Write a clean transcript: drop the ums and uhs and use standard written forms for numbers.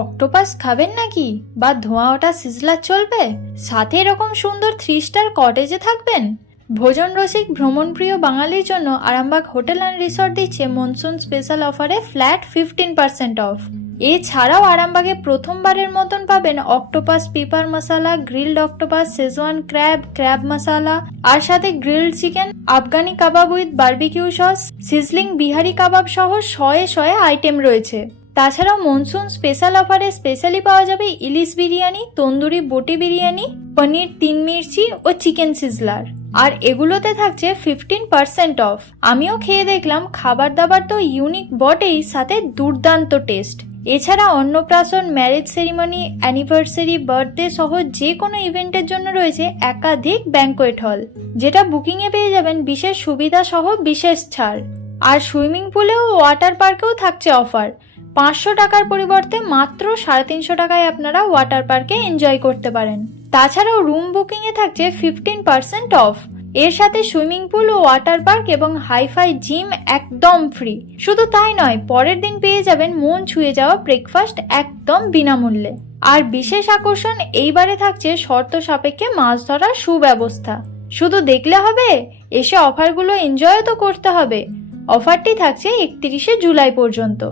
Octopus খাবেন নাকি? বা ধোঁয়া ওঠা সিজলার চলবে? সাথে এরকম সুন্দর 3 স্টার কটেজে থাকবেন? ভোজন রসিক ভ্রমণপ্রিয় বাঙালির জন্য আরামবাগ হোটেল অ্যান্ড রিসর্ট দিচ্ছে মনসুন স্পেশাল অফারে ফ্ল্যাট 15% অফ। এছাড়াও আরামবাগে প্রথমবারের মতন পাবেন octopus pepper masala, grilled octopus, Schezwan crab masala, আর সাথে grilled chicken, Afghani kebab with barbecue sauce, sizzling Bihari kebab সহ শয়ে শয়ে আইটেম রয়েছে। তাছাড়াও মনসুন স্পেশাল অফারে স্পেশালি পাওয়া যাবে ইলিশ বিরিয়ানি, তন্দুরি বটি বিরিয়ানি, পনির 3 মির্চি ও চিকেন সিজলার। আর এগুলোতে থাকছে 15% অফ। আমিও খেয়ে দেখলাম, খাবার দাবার তো ইউনিক বটেই, সাথে দুর্দান্ত টেস্ট। এছাড়া অন্নপ্রাশন, ম্যারেজ সেরিমনি, অ্যানিভার্সারি, বার্থডে সহ যে কোনো ইভেন্টের জন্য রয়েছে একাধিক ব্যাঙ্কোয়েট হল, যেটা বুকিংয়ে পেয়ে যাবেন বিশেষ সুবিধা সহ বিশেষ ছাড়। আর সুইমিং পুলে ও ওয়াটার পার্কেও থাকছে অফার। 500 টাকার পরিবর্তে মাত্র 350 টাকায় আপনারা ওয়াটার পার্কে এনজয় করতে পারেন। তাছাড়াও রুম বুকিংয়ে থাকছে 15% অফ। এর সাথে সুইমিং পুল ও ওয়াটার পার্ক এবং হাইফাই জিম একদম ফ্রি। শুধু তাই নয়, পরের দিন পেয়ে যাবেন মন ছুঁয়ে যাওয়া ব্রেকফাস্ট একদম বিনামূল্যে। আর বিশেষ আকর্ষণ, এইবারে থাকছে শর্ত সাপেক্ষে মাছ ধরার সুব্যবস্থা। শুধু দেখলে হবে, এসে অফারগুলো এনজয়ও তো করতে হবে। অফারটি থাকছে 31শে জুলাই পর্যন্ত।